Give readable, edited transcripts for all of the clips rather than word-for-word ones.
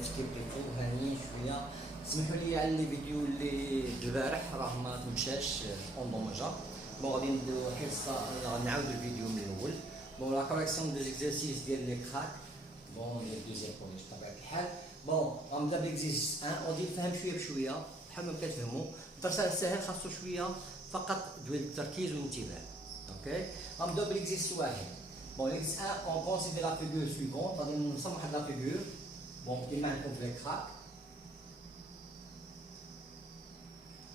الناس كيف كيفو هانيين شويه. سمحوا لي على لي فيديو اللي البارح راه ما تمشاش اونضومجا. بون غادي نديرو حصه نعاودو الفيديو من الاول. بون لا كوريكسيون دي زيكزارسيس ديال لي كراك. بون لي دوزيام كوليج بطبيعه الحال. بون غنبدا باكزيس 1 غادي نفهم شويه بشويه بحال ما كتفهموا. الدرس ساهل خاصو شويه فقط ديال التركيز والانتباه. اوكي غنبداو بالاكزيس واحد. Bon, l'exercice 1, on considère la figure suivante. Nous sommes à la figure. Bon, qui met un complet crack.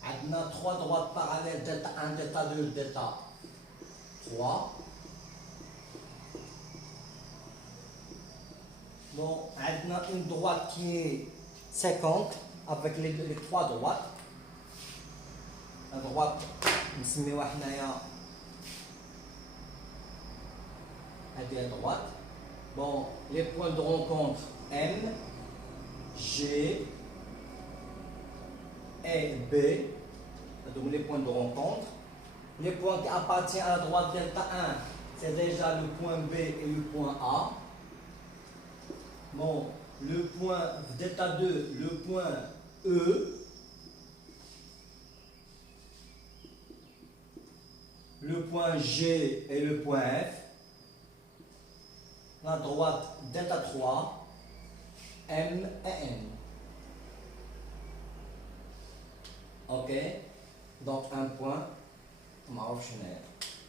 On a 3 droites parallèles, delta 1, delta 2, delta 3. Bon, on a une droite qui est 50 avec les 3 droites. La droite, nous sommes à droite. Bon, les points de rencontre M, G et B, donc les points de rencontre. Les points qui appartiennent à la droite delta 1, c'est déjà le point B et le point A. Bon, le point delta 2, le point E. Le point G et le point F. La droite delta 3, M et N. Ok, donc un point معروف شنو هي.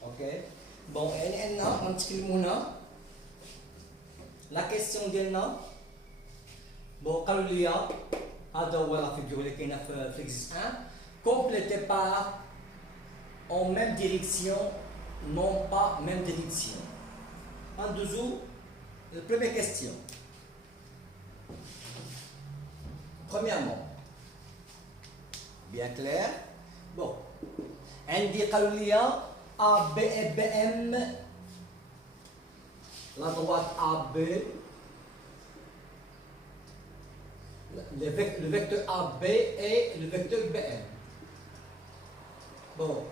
اوكي بون يعني عندنا غنتكلموا هنا لا كيسيون ديالنا. بون قالوا لي هذا هو لا فيغور اللي كاينه في ليكزيس 1 كومبليتي بار en même direction non pas même direction. ندوزو la première question. Premièrement, bien clair. Bon, عندي قالوا لي A B et BM. La droite AB, le vecteur AB et le vecteur BM. Bon,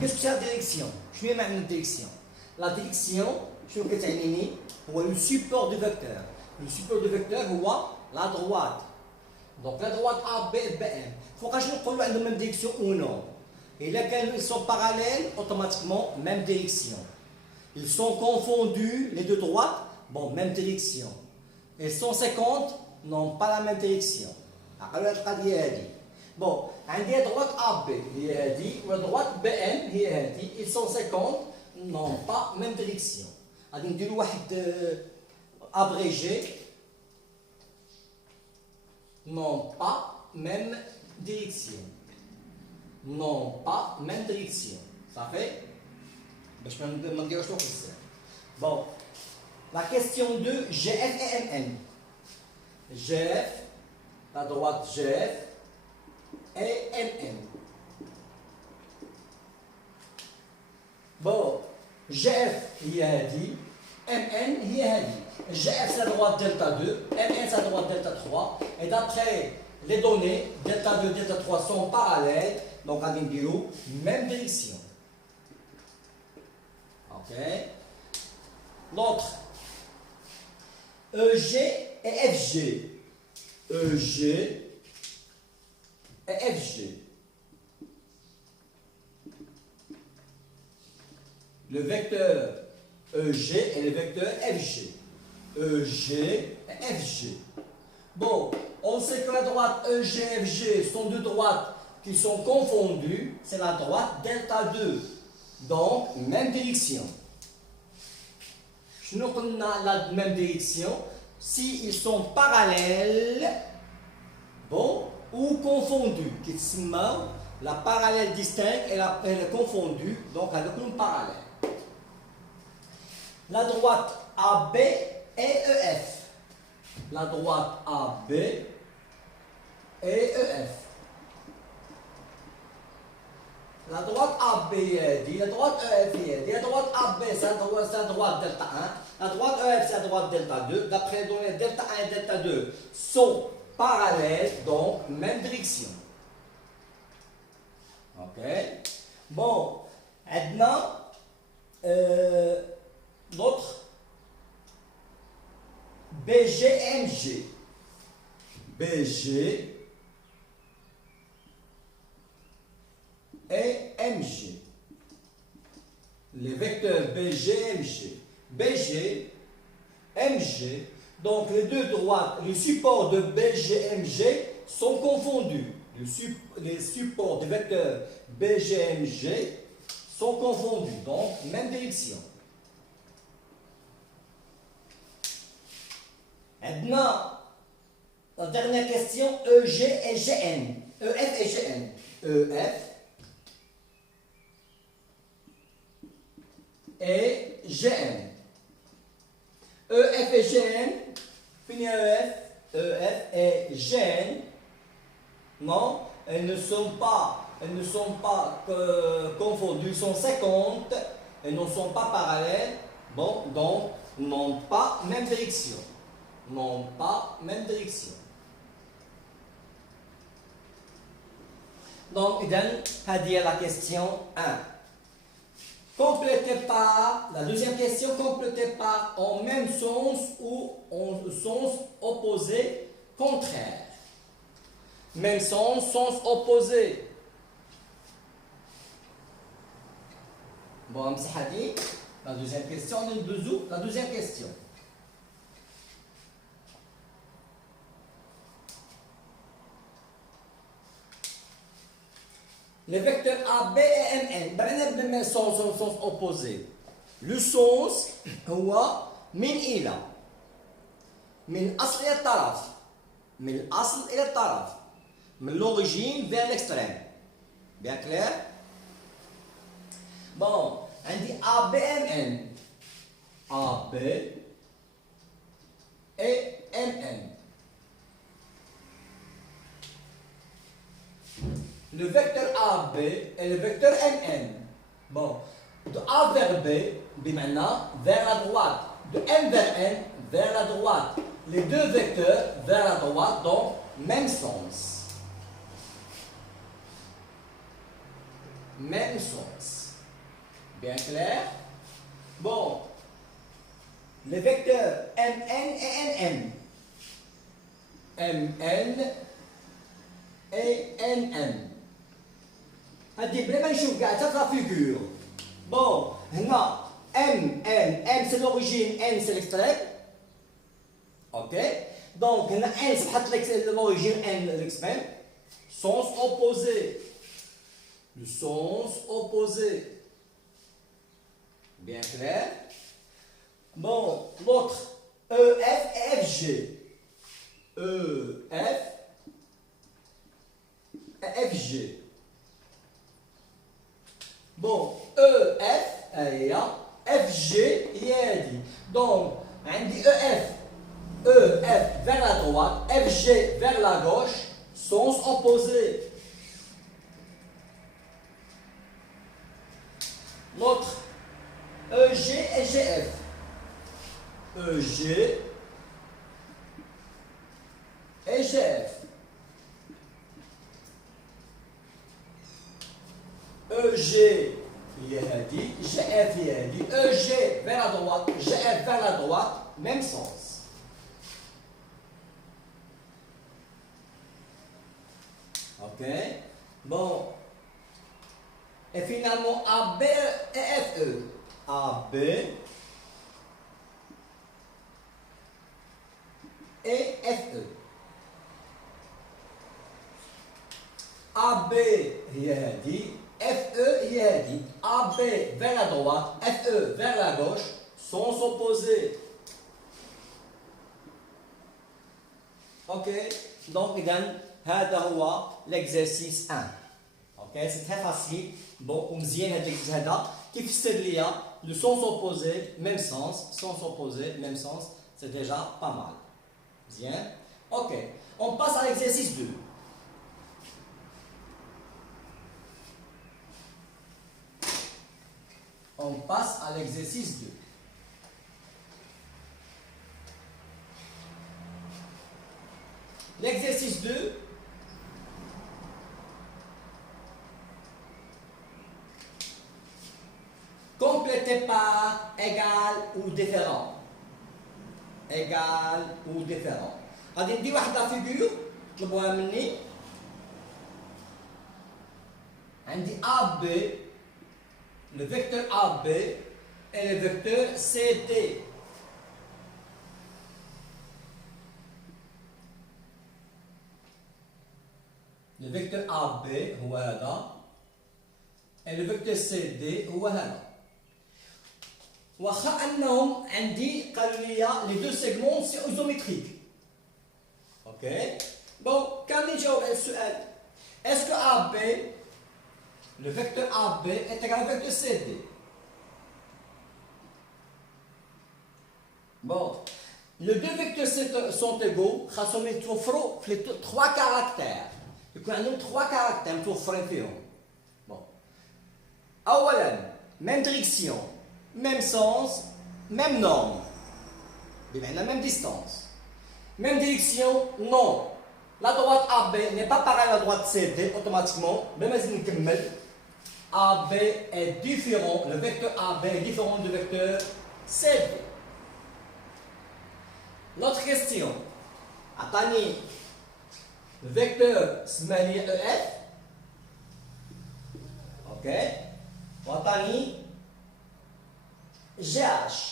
qu'est-ce que c'est la direction? Je vais mettre une direction. La direction, je vais vous هو le support du vecteur. Le support du vecteur هو la droite. Donc la droite A, B et BM. فوقاش نقولوا عندهم même direction ou non. Et là quand ils sont parallèles, automatiquement même direction. Ils sont confondus, les deux droites, bon même direction. Et 150 n'ont pas la même direction. عقلوا هاد القضية هادي. Bon, عندي droite AB هي هادي و droite BM هي هادي. Ils sont 50 n'ont pas même direction. غادي نديرو واحد abrégé non pas même direction. Non pas même direction. Ça fait باش ما نديروش وقت بزاف. Bon, la question 2 GF et MN. GF, la droite GF et MN. Bon, GF هي هادي MN هي هادي. GF c'est la droite delta 2, MN c'est la droite delta 3. Et d'après les données, delta 2 delta 3 sont parallèles. Donc on va dire même direction. Ok. L'autre EG et FG. EG et FG. Le vecteur EG et le vecteur FG. EG et FG. Bon, on sait que la droite EG et FG sont deux droites qui sont confondues. C'est la droite delta 2. Donc, même direction. Je nous connais la même direction si ils sont parallèles, bon, ou confondus. Qui se la parallèle distincte et la confondue. Donc, avec une parallèle. La droite AB et EF. La droite AB et EF. La droite AB dit, la droite EF dit, la droite AB c'est la droite delta 1, la droite EF c'est la droite delta 2. D'après les données, delta 1 et delta 2 sont parallèles, donc même direction. Ok. Bon, maintenant, l'autre BGMG. BG et MG. Les vecteurs BG et MG. BG, MG. Donc les deux droites, les supports de BG et MG sont confondus. Les supports des vecteurs BG et MG sont confondus. Donc, même direction. Maintenant, la dernière question, EG et GN. EF et GN. EF et GN. EF et GN. Fini EF. EF et GN. Non, elles ne sont pas confondues. Elles sont 50. Elles ne sont pas parallèles. Bon, donc, n'ont pas même direction. N'ont pas même direction. Donc, c'est la question 1. Complétez par, la deuxième question, complétez par en même sens ou en sens opposé, contraire. Même sens, sens opposé. Bon, la deuxième question, la deuxième question. Les vecteurs A, B et MN, le même sens, sens opposé. Le sens, هو من إلى من أصل إلى الطرف من الأصل إلى الطرف من l'origine vers l'extrême. Bien clair? Bon, on dit A, B, MN. A, B et MN. Le vecteur AB et le vecteur MN. Bon, de A vers B, maintenant, vers la droite. De M vers N, vers la droite. Les deux vecteurs vers la droite, donc même sens. Même sens. Bien clair? Bon, les vecteurs MN et NN. MN et NN. هذه بلا ما نشوف كاع حتى في لا فيغور. بون هنا M c'est l'origine, N c'est l'extrême. Ok. Donc هنا N سبحت l'origine, N l'extrême. Sens opposé. Le sens opposé. Bien clair. Bon, l'autre EF et FG. EF et FG. Bon, EF, FG, il est dit. Donc, on dit EF vers la droite, FG vers la gauche, sens opposé. L'autre, EG et GF. EG et GF. EG, il est dit, GF, il est dit, EG vers la droite, GF vers la droite, même sens. Ok? Bon. Et finalement, AB et FE. AB et FE. AB, il est dit, FE, il est dit, AB vers la droite, FE vers la gauche, sens opposés. Ok? Donc, هذا هو l'exercice 1. Ok? C'est très facile. Bon, ومزيان هذا l'exercice هذا كيفسر ليا le sens opposé, même sens opposé, même sens, c'est déjà pas mal. Bien? Ok. On passe à l'exercice 2. On passe à l'exercice 2. L'exercice 2, complété par égal ou différent. Égal ou différent. غادي ندي واحد لا فيغور طلبوها مني عندي A B le vecteur AB et le vecteur CD. Le vecteur AB هو هذا et le vecteur CD هو هذا. واخا انهم عندي قالوا لي les deux segments c'est isométrique. OK. Bon, كان نجاوب على السؤال. Est-ce que AB le vecteur AB est égal au vecteur CD? Bon, les deux vecteurs sont égaux, خاصهم يتوفروا في trois caractères. يكون عندهم trois caractères متوفرين فيهم. Bon. أولاً, même direction, même sens, même norme. بمعنى même distance. Même direction, non. La droite AB n'est pas pareille à la droite CD automatiquement. Même si nous AB est différent, le vecteur AB est différent du vecteur CD. Notre question. Attendez. Le vecteur سمعني EF. OK. Attendez. GH.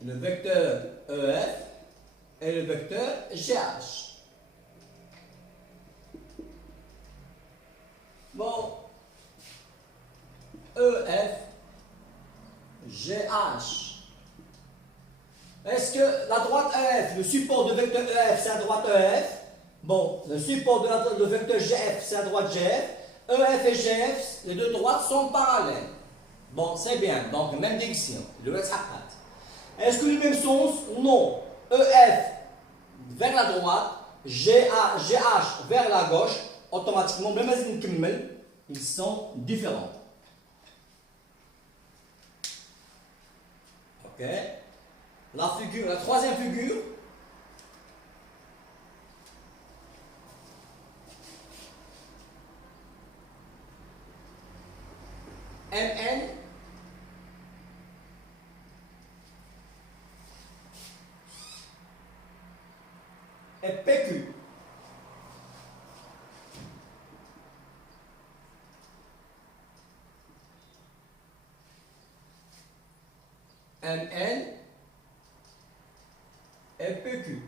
Le vecteur EF et le vecteur GH. Bon, EF, GH. Est-ce que la droite EF, le support du vecteur EF, c'est la droite EF? Bon, le support de le vecteur GF, c'est la droite GF. EF et GF, les deux droites sont parallèles. Bon, c'est bien, donc même direction. Le reste à est-ce que le même sens? Non. EF vers la droite, GH vers la gauche, automatiquement, même si ils sont différents. OK. La troisième figure. MN et PQ. MN et PQ.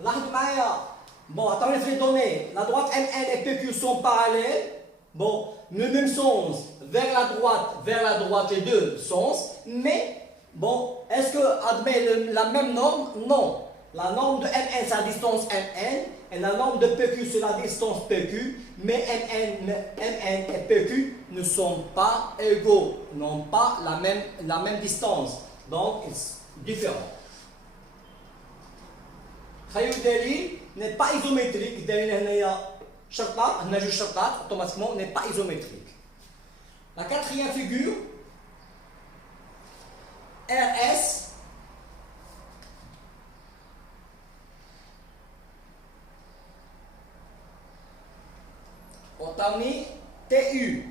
لاحظوا معايا. Bon, attendez les données. La droite MN et PQ sont parallèles. Bon, le même sens vers la droite les deux sens. Mais, bon, est-ce que admet la même norme? Non. La norme de MN c'est la distance MN et la norme de PQ c'est la distance PQ. Mais MN et PQ ne sont pas égaux, n'ont pas la même distance. Donc, ils sont différents. الدليل n'est pas isométrique. الدليل هنايا شرطة، هنا جوج شرطات automatiquement n'est pas isométrique. La quatrième figure, RS Otami TU.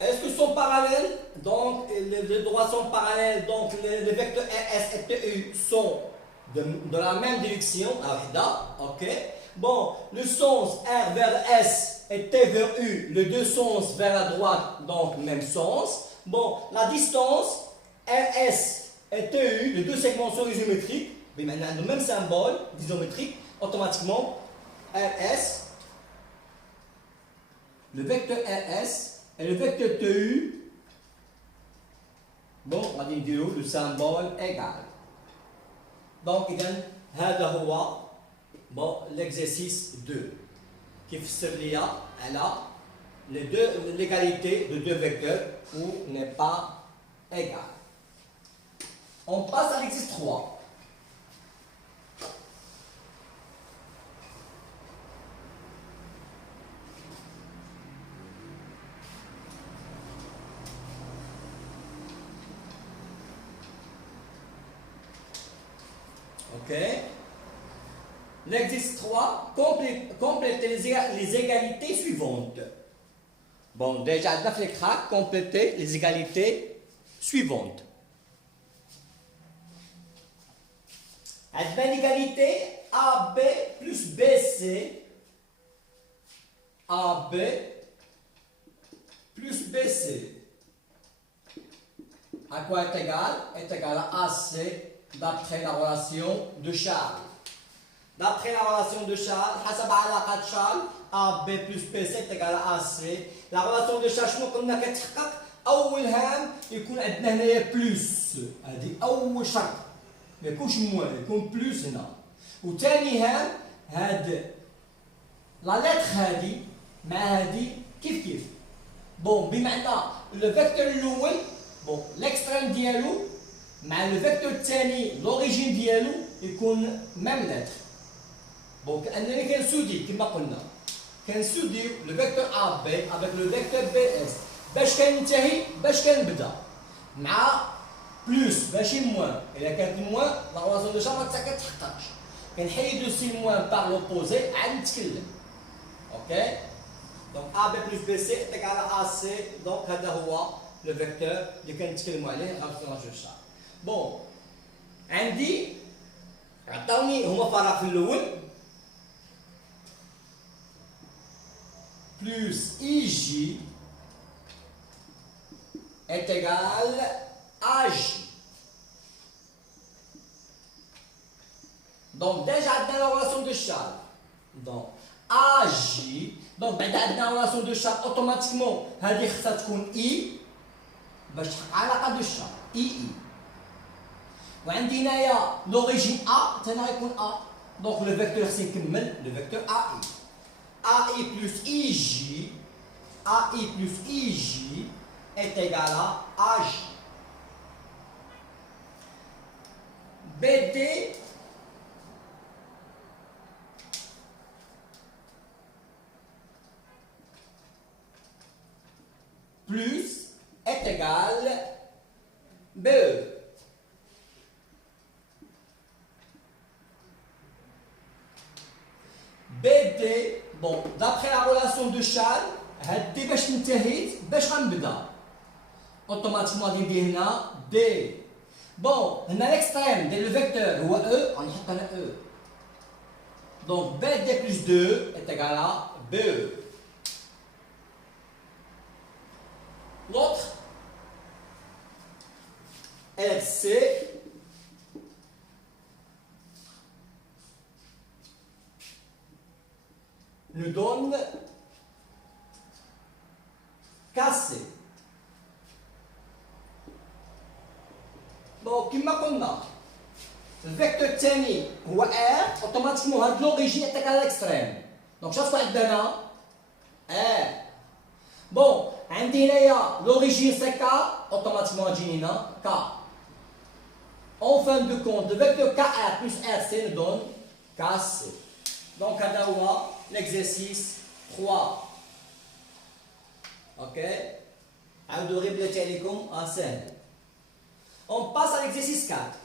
Est-ce qu'ils sont parallèles? Donc, les droits sont parallèles. Donc, les vecteurs RS et TU sont de la même direction. OK. Bon, le sens R vers S et T vers U, les deux sens vers la droite, donc même sens. Bon, la distance RS et TU, les deux segments sont isométriques. Mais maintenant, le même symbole d'isométrique, automatiquement, RS, le vecteur RS et le vecteur TU, bon, on va dire le symbole égal. Donc, هذا هو bon, l'exercice 2 qui fait l'égalité de deux vecteurs où n'est pas égal. On passe à l'exercice 3. Ok. L'exercice 3, complétez les égalités suivantes. Bon, déjà, dans les craques, complétez les égalités suivantes. Une égalité AB plus BC. AB plus BC. À quoi est égal? Est égal à AC d'après la relation de Charles. D'après la relation de Charles, حسب علاقة Charles, AB plus BC est égal à AC. La relation de Charles شنو قلنا كتحقق؟ أول هام يكون عندنا هنايا بلس، هذه أول شرط. ما يكونش موان، يكون بلس هنا. وثاني هام هاد لا لتر هادي مع هادي كيف كيف. بون بمعنى لو فيكتور الأول بون ليكستريم ديالو مع لو فيكتور الثاني لوريجين ديالو يكون ميم لتر. بون كأنني كنسودي كما قلنا. كنسوديو لو فيكتور A B افيك لو فيكتور B S باش كننتهي باش كنبدا مع بلس ماشي موان. إلا كانت موان لا رواسيون دو شارل ما كتحققش. كنحيدو سي موان باغ لوبوزي عاد نتكلم. اوكي دونك A B plus B C est égal à AC. دونك هذا هو لو فيكتور اللي كنتكلموا عليه غنفصلوا دو شارل. بون عندي عطاوني هما فراغ في الاول plus IJ est égal à J. Donc déjà dans la relation de Charles, donc AJ, donc بعد عندنا relation de Charles automatiquement هذه خصها تكون I باش تحقق علاقة de Charles II. وعندي هنايا لوريجين A ثاني غيكون A. donc le vecteur خصني نكمل le vecteur AI. AI plus IJ, AI plus IJ est égal à AJ. BD plus est égal BE. BD bon d'après la relation de Charles هادي باش انتهيت باش غنبدا اوتوماتيكمون غادي ندير هنا دي. بون هنا ليكستريم ديال لو فيكتور هو او غنحط هنا او. دونك بي دي بلس 2 est égal à BE. L'autre RC nous donne cassé. Bon, كما قلنا الفيكتور الثاني هو R اوتوماتيكمون هاد لوريجين est égal à l'extrême. دونك شفتوا عندنا R. بون عندي هنايا لوريجين سي كا اوتوماتيكمون غتجيني هنا كا. En fin de compte, le vecteur KR plus RC nous donne KC. Donc, هذا هو l'exercice 3. Ok? عاودوا غير بلاتي عليكم سهل. On passe à l'exercice 4.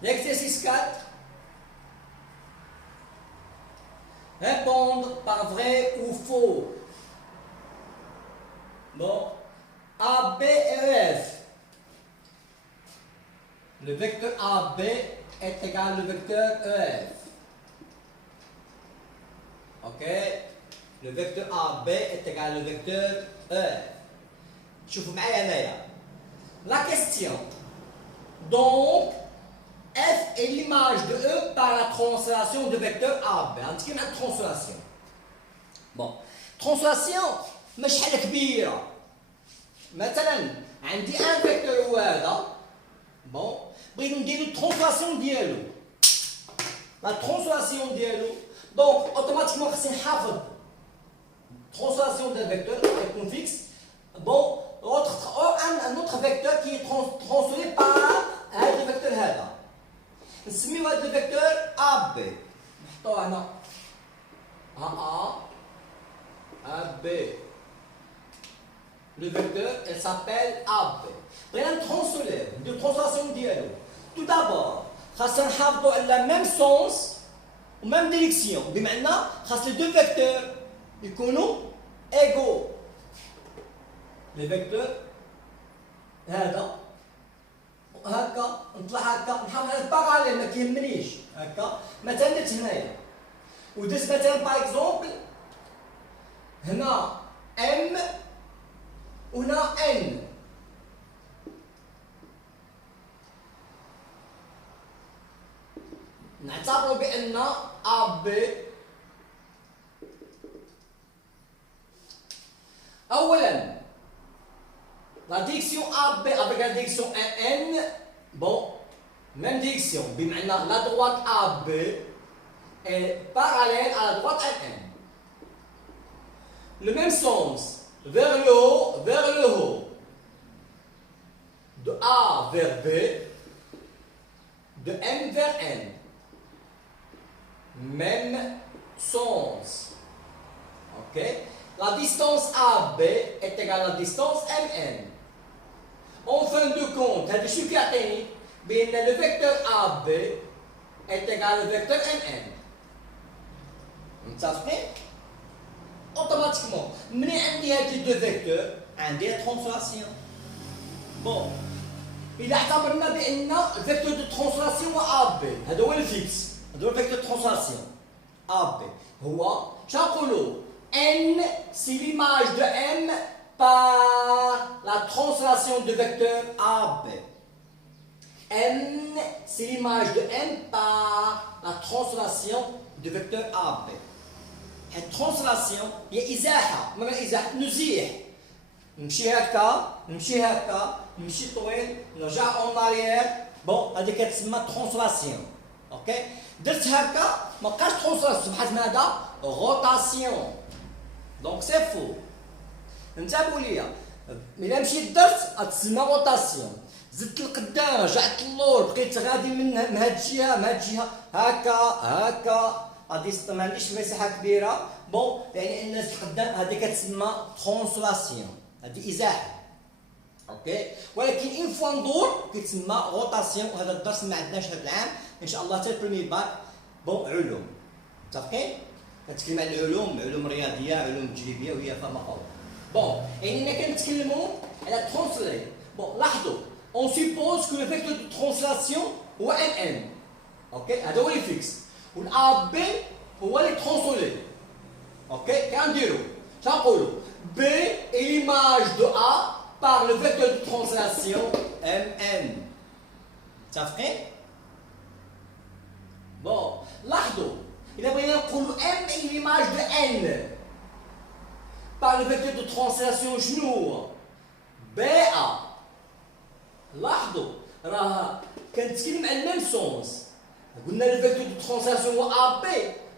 L'exercice 4. Répondre par vrai ou faux. Bon. A, B et EF. Le vecteur AB est égal au vecteur EF. Ok? Le vecteur AB est égal au vecteur EF. شوفوا معايا هنايا. La question. Donc, F est l'image de E par la translation de vecteur AB. عندك مع translation. Bon. Translation مش حاجة كبيرة. مثلا عندي ان فيكتور هو هذا. بون بغيت نديرو الترانسلاسيون ديالو. لا ترانسلاسيون ديالو دونك اوتوماتيكمون خصني نحافظ ترانسلاسيون ديال فيكتور يكون فيكس. بون ان اوتر فيكتور كي ترانسلي بار هذا الفيكتور هذا نسميو هذا الفيكتور ا بي. نحطوه هنا A B. Le vecteur, elle s'appelle AB. بغينا نترونسولير ندير ترونسلاسيون ديالو. Tout d'abord خاصنا نحافظوا على la même sens و même direction. بمعنى خاص les deux vecteurs يكونوا égaux. Les vecteurs هذا هكا نطلع هكا نحاول على الباراليل ما كيهمنيش هكا مثلا درت هنايا ودرت مثلا باغ اكزومبل هنا ام وهنا ان نعتبروا بان ا بي اولا la direction AB avec la direction AN, bon, même direction, la droite AB est parallèle à la droite AN. Le même sens, vers le haut, de A vers B, de M vers N. Même sens. Ok? La distance AB est égale à la distance MN. En fin de compte, هذا شو كيعطيني؟ بأن le vecteur AB est égal au vecteur MN. متفقين؟ اوتوماتيكمون منين عندي هاد لي دو فيكتور عندي ترونسلاسيون. بون إذا اعتبرنا بأن الفيكتور دو ترونسلاسيون هو AB، هذا هو الفيكس، هذا هو الفيكتور ترونسلاسيون. AB هو شنقولوا؟ N c'est l'image de M par la translation du vecteur AB. N c'est l'image de M par la translation du vecteur AB. La translation هي إزاحة، معنى إزاحة نزيح. نمشي هكا، نمشي هكا، نمشي طويل، نرجع en arrière. بون هذه كتسمى translation. أوكي؟ درت هكا ما بقاش translation بحال ماذا؟ rotation. دونك سي فو. انتبهوا ليا الا مشيت درت غتسمى روتاسيون، زدت لقدام رجعت للور بقيت غادي من هاد الجهه من هاد الجهه هكا غادي ما عنديش مساحه كبيره. بون يعني ان زدت لقدام هذه كتسمى ترونسلاسيون، هذه ازاحه. اوكي ولكن اون فوا ندور كيتسمى روتاسيون. وهذا الدرس ما عندناش هذا العام ان شاء الله حتى البريمي باك. بون علوم متفقين؟ كنتكلم على العلوم، علوم رياضيه، علوم تجريبيه وهي فما فوق. بون يعني كنتكلموا على ترونسلي. بون لاحظوا اون سيبوز كو لو فيكتور دو ترونسلاسيون هو ان ان. اوكي هذا هو لي فيكس والا بي هو لي ترونسولي. اوكي كنديروا شنقولوا بي اي ليماج دو ا بار لو فيكتور دو ترونسلاسيون ام ان. متفقين؟ بون لاحظوا إذا بغينا نقولوا M est l'image de N par le vecteur de translation شنو هو؟ BA. لاحظوا راه كنتكلم على الميم سونس. قلنا لو فيكتور دو ترونسلاسيون هو AB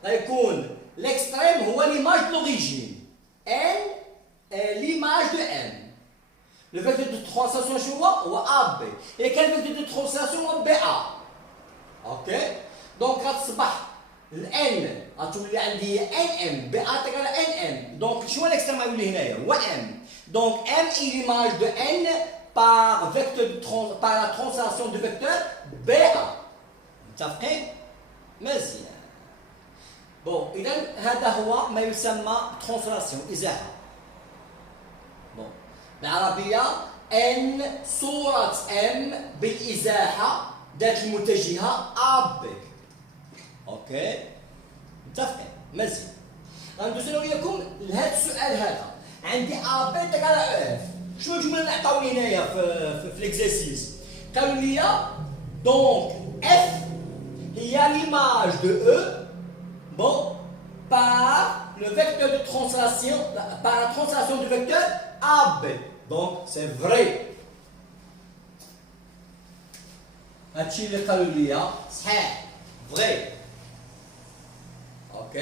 غيكون l'extrême هو l'image de l'origine N est l'image de M. Le vecteur de translation شنو هو AB. إذا كان le vecteur de translation هو BA. اوكي دونك غتصبح الان غتولي عندي ان ام بي ا تيكال ان ام. دونك شنو الاكستريم غيولي هنايا هو ام. دونك ام اي ليماج دو ان بار فيكتور بار لا ترونسلاسيون دو فيكتور بي ا. متفقين؟ مزيان. بون اذا هذا هو ما يسمى ترونسلاسيون ازاحه. بون بالعربيه ان صوره ام بالازاحه ذات المتجهه ا بي. اوكي متفقين؟ مزيان. غندوز انا وياكم لهذا السؤال هذا. عندي ا بي تيكال اف. شنو الجمله اللي عطاوني هنايا في ليكزارسيس؟ قالوا لي دونك اف هي ليماج دو او بون بار لو فيكتور دو ترونسلاسيون بار لا ترونسلاسيون دو فيكتور ا بي. دونك سي فري. هادشي اللي قالوا لي صحيح فري. Ok.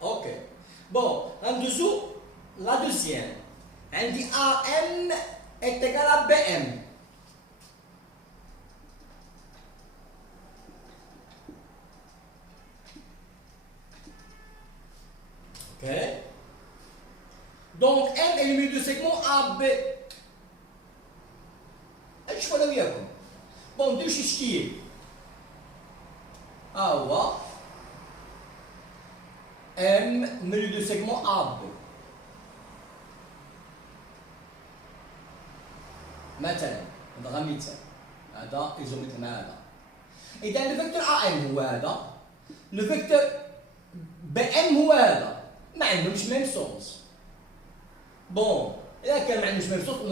Ok. Bon, en dessous, la deuxième. On dit AM est égal à BM. Ok. Donc M est le milieu de segment AB. شوفوا انا وياكم. بون نديرو شي تشكيل. ها هو M milieu de segment AB. مثلا هذا غير مثال. هذا ايزومتر مع هذا. إذا لو فيكتور AM هو هذا. لو فيكتور BM هو هذا. ما عندهمش ميم سونس. بون إذا كان ما عندهمش ميم سونس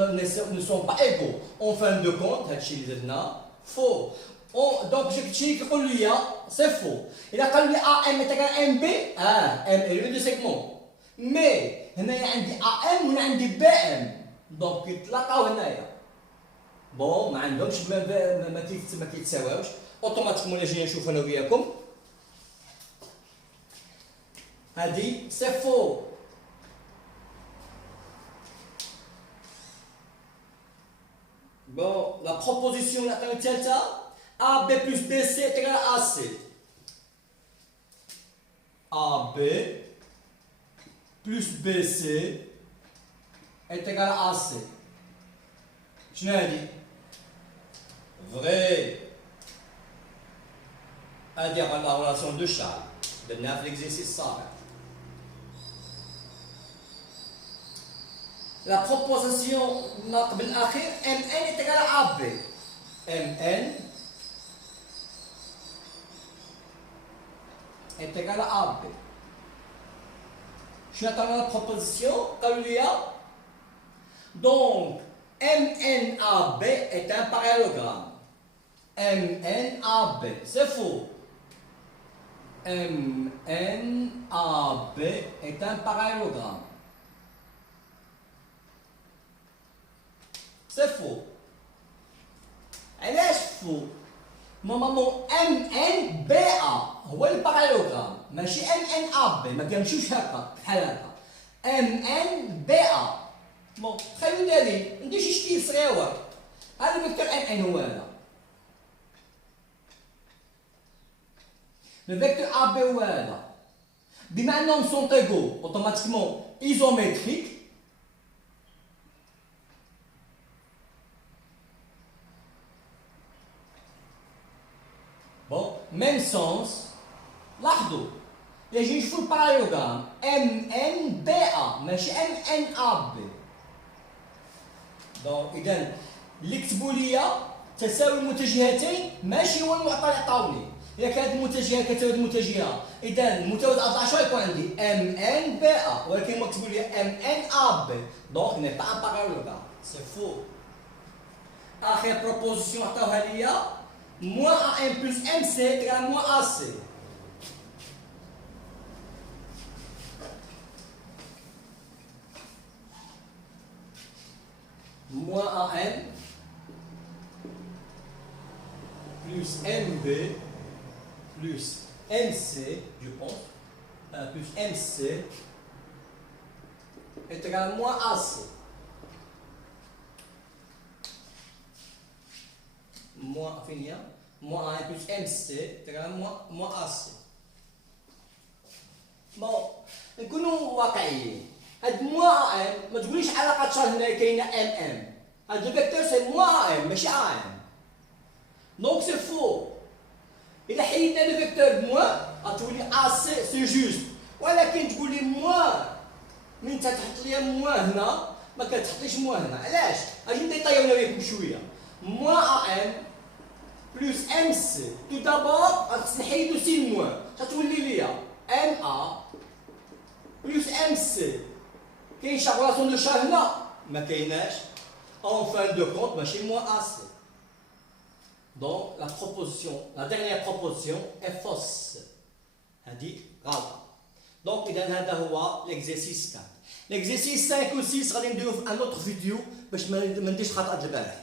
ne sont pas égaux. En fin de compte هادشي اللي درنا فو. دونك جبت شي كيقول لي سي فو. إذا قال لي AM تاع MB M est le milieu de segment. مي هنايا عندي AM وهنا عندي BM. دونك يتلاقاو هنايا. بون ما عندهمش ما كيتساواوش. اوتوماتيكمون الا جينا نشوف انا وياكم هادي سي فو. بون لا بروبوزيسيون اللي عطاو الثالثه A B plus B C est égal à AC. A B plus B C est égal à AC. شنو هادي؟ vrai. هذه على لا relation de Charles درناها في l'exercice السابق. La proposition قبل الأخير MN est égal à AB. MN est égal à AB. شنو عطاونا لا proposition؟ قالوا لي donc MNAB est un parallélogramme. MNAB, c'est faux. MNAB est un parallélogramme. C'est faux. علاش faux؟ normalement MNBA هو الباراليلوغرام ماشي MNAB ما كيمشيوش هكا بحال هكا. MNBA بون خليو دليل ندير شي شكل صغيور. هذا فيكتور MN هو هذا. Le vecteur AB هو هذا. بما انهم sont égaux automatiquement isométriques bon même sens. لاحظوا يجي نشوفوا الباراليلوغرام MNBA ماشي MNAB. دونك اذا اللي كتبوا لي تساوي المتجهتين ماشي هو المعطى اللي عطاوني. اذا كانت المتجهه كتساوي المتجهه اذا المتوازي 14 يكون عندي MNBA ولكن هما كتبوا لي MNAB دونك ني با ان باراليلوغرام سي فو. اخر بروبوزيسيون عطاوها ليا moins AM plus MC égale moins AC. Moins AM plus MB plus MC, je pense, plus MC est égal à moins AC. Moins finir, moins AM plus MC est égal à moins AC. Bon, نكونوا واقعيين. هاد moins AM ما تقوليش علاقة شحال هنا كاينة MM. هاد لو فيكتور سي moins AM ماشي AM. دونك سي فو. إلا حيدنا لو فيكتور بموان غتولي AC سي جوست. ولكن تقول لي موان من تحط لي موان هنا ما كتحطليش موان هنا. علاش؟ غادي نديطايو انا وياكم شوية. موان AM بلوس MC. تو دابور خصني نحيدو سي الموان. غتولي ليا MA بلوس MC. كاين شي ريلاسيون دو شار هنا؟ ما كايناش. En fin de compte, ماشي moins AC. Donc la proposition, la dernière proposition est fausse. هذه غلطة. Donc إذا هذا هو l'exercice 4. L'exercice 5 و 6 غادي نديرو في un autre vidéo باش ما نديرش خطأ البارح.